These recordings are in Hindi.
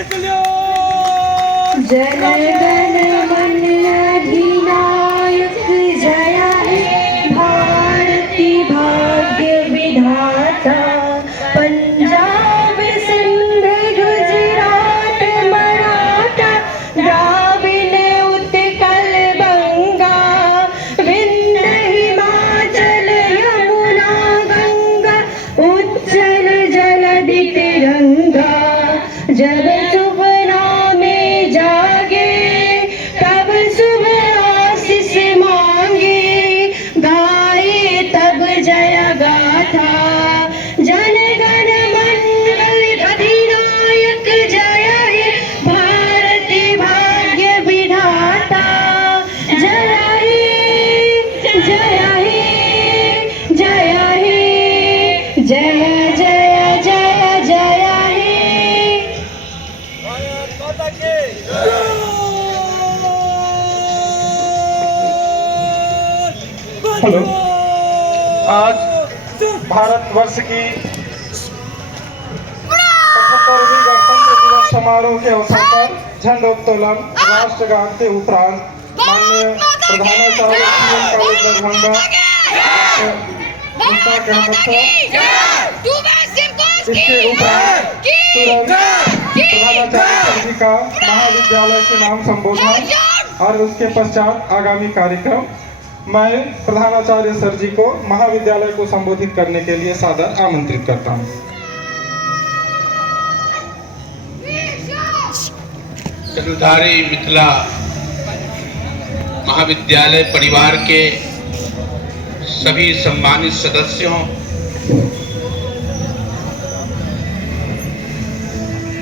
जन गण मन अधिनायक जय हे भारती भाग्य विधाता। पंजाब सिंध गुजरात मराठा द्राविड़ उत्कल बंगा विंध्य हिमाचल यमुना गंगा उज्जल जलधि तिरंगा। जब शुभ नामे जागे तब शुभ आशीष मांगे गाए तब जय गाथा। जन गण मंगल अधिनायक जय हे भारती भाग्य विधाता। जय हे जय हे जय हे जय जय जय जय हे। हेलो, आज भारतवर्ष की 75वीं गणतंत्र दिवस समारोह के अवसर पर झंडोत्तोलन राष्ट्रगान के उपरांत माननीय प्रधानाचार्य सीएम कॉलेज दरभंगा मुश्ताक अहमद साहब, इसके उपरांत तुरंत प्रधानाचार्य सर जी का महाविद्यालय के नाम संबोधन और उसके पश्चात आगामी कार्यक्रम। मैं प्रधानाचार्य सर जी को महाविद्यालय को संबोधित करने के लिए सादर आमंत्रित करता हूं। चंद्रधारी मिथिला महाविद्यालय परिवार के सभी सम्मानित सदस्यों,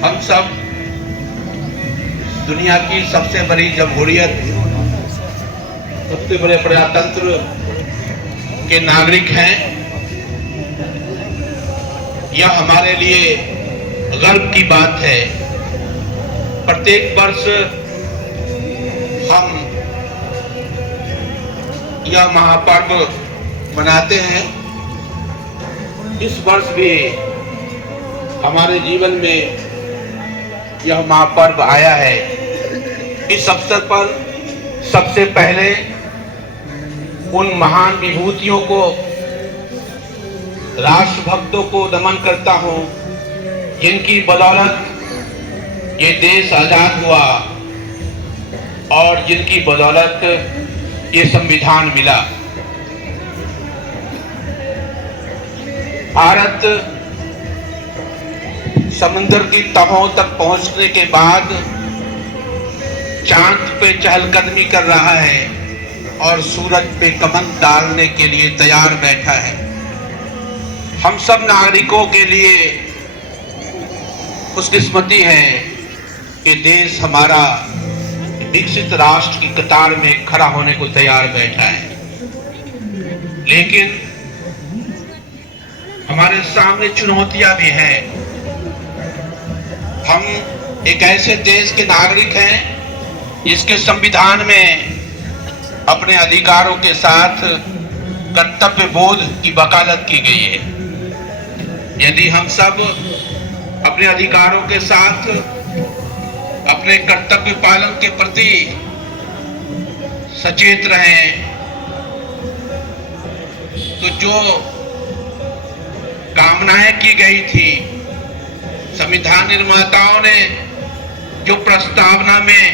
हम सब दुनिया की सबसे बड़ी जमहूरियत, सबसे बड़े प्रजातंत्र के नागरिक हैं। यह हमारे लिए गर्व की बात है। प्रत्येक वर्ष हम यह महापर्व मनाते हैं। इस वर्ष भी हमारे जीवन में यह महापर्व आया है। इस अवसर पर सबसे पहले उन महान विभूतियों को, राष्ट्रभक्तों को नमन करता हूं जिनकी बदौलत ये देश आजाद हुआ और जिनकी बदौलत ये संविधान मिला। भारत समुद्र की तहों तक पहुंचने के बाद चांद पे चहलकदमी कर रहा है और सूरज पे कमंद डालने के लिए तैयार बैठा है। हम सब नागरिकों के लिए खुशकिस्मती है कि देश हमारा विकसित राष्ट्र की कतार में खड़ा होने को तैयार बैठा है। लेकिन हमारे सामने चुनौतियां भी हैं। हम एक ऐसे देश के नागरिक हैं जिसके संविधान में अपने अधिकारों के साथ कर्तव्य बोध की वकालत की गई है। यदि हम सब अपने अधिकारों के साथ अपने कर्तव्य पालन के प्रति सचेत रहें तो जो कामनाएं की गई थी, संविधान निर्माताओं ने जो प्रस्तावना में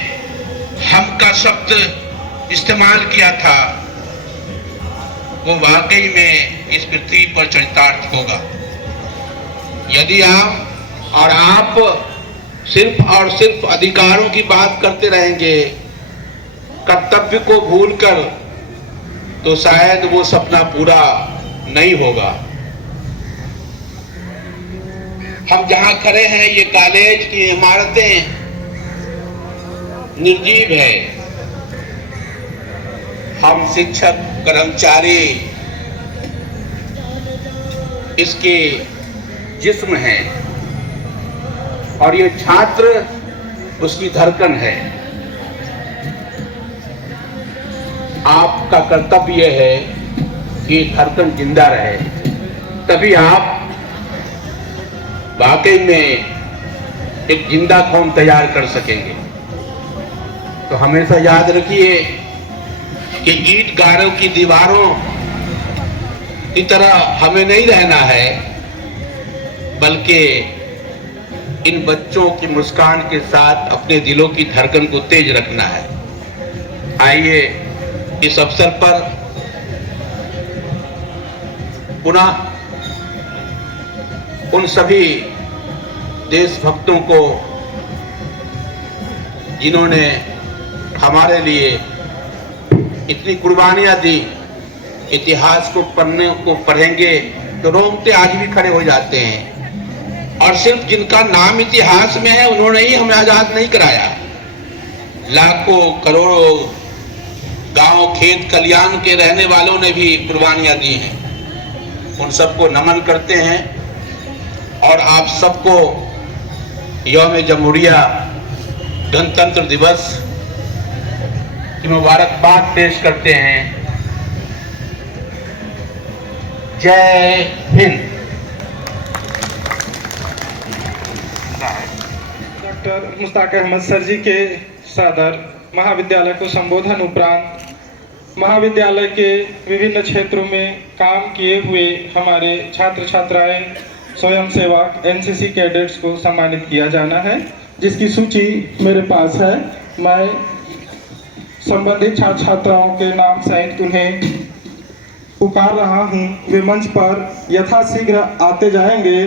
हम का शब्द इस्तेमाल किया था, वो वाकई में इस पृथ्वी पर चरितार्थ होगा। यदि आप सिर्फ और सिर्फ अधिकारों की बात करते रहेंगे, कर्तव्य को भूलकर, तो शायद वो सपना पूरा नहीं होगा। हम जहां खड़े हैं, ये कॉलेज की इमारतें निर्जीव है। हम शिक्षक कर्मचारी इसके जिस्म हैं और ये छात्र उसकी धड़कन है। आपका कर्तव्य है कि धड़कन जिंदा रहे, तभी आप वाकई में एक जिंदा कौम तैयार कर सकेंगे। तो हमेशा याद रखिए कि ईंट गारों की दीवारों की तरह हमें नहीं रहना है, बल्कि इन बच्चों की मुस्कान के साथ अपने दिलों की धड़कन को तेज रखना है। आइए इस अवसर पर पुनः उन सभी देशभक्तों को जिन्होंने हमारे लिए इतनी कुर्बानियां दी, इतिहास को पढ़ेंगे तो रोंगटे आज भी खड़े हो जाते हैं। और सिर्फ जिनका नाम इतिहास में है उन्होंने ही हमें आजाद नहीं कराया, लाखों करोड़ों गांव खेत खलियान के रहने वालों ने भी कुर्बानियां दी हैं। उन सबको नमन करते हैं और आप सबको यौम जमहूरिया गणतंत्र दिवस की मुबारकबाद पेश करते हैं। जय हिंद। डॉक्टर मुश्ताक अहमद सर जी के सादर महाविद्यालय को संबोधन उपरांत महाविद्यालय के विभिन्न क्षेत्रों में काम किए हुए हमारे छात्र छात्राएं, स्वयंसेवक, एनसीसी कैडेट्स को सम्मानित किया जाना है, जिसकी सूची मेरे पास है। मैं संबंधित छात्र छात्राओं के नाम सहित उन्हें पुकार रहा हूं। वे मंच पर यथाशीघ्र आते जाएंगे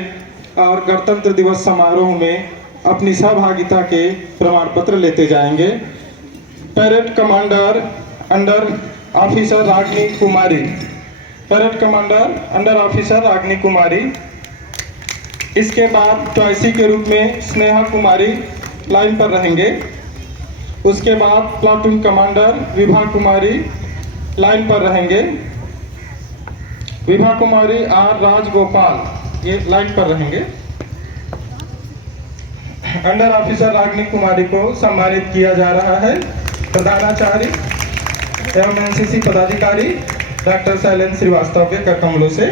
और गणतंत्र दिवस समारोह में अपनी सहभागिता के प्रमाण पत्र लेते जाएंगे। Parade commander under officer Ragini Kumari, parade commander under officer Ragini Kumari. इसके बाद चॉइसी के रूप में स्नेहा कुमारी लाइन पर रहेंगे। उसके बाद platoon commander Vibha Kumari line पर रहेंगे। विभा कुमारी आर राजगोपाल ये लाइन पर रहेंगे। अंडर ऑफिसर रागिनी कुमारी को सम्मानित किया जा रहा है। प्रधानाचार्य एवं एनसीसी पदाधिकारी डॉक्टर शैलेंद्र श्रीवास्तव के कर कमलों से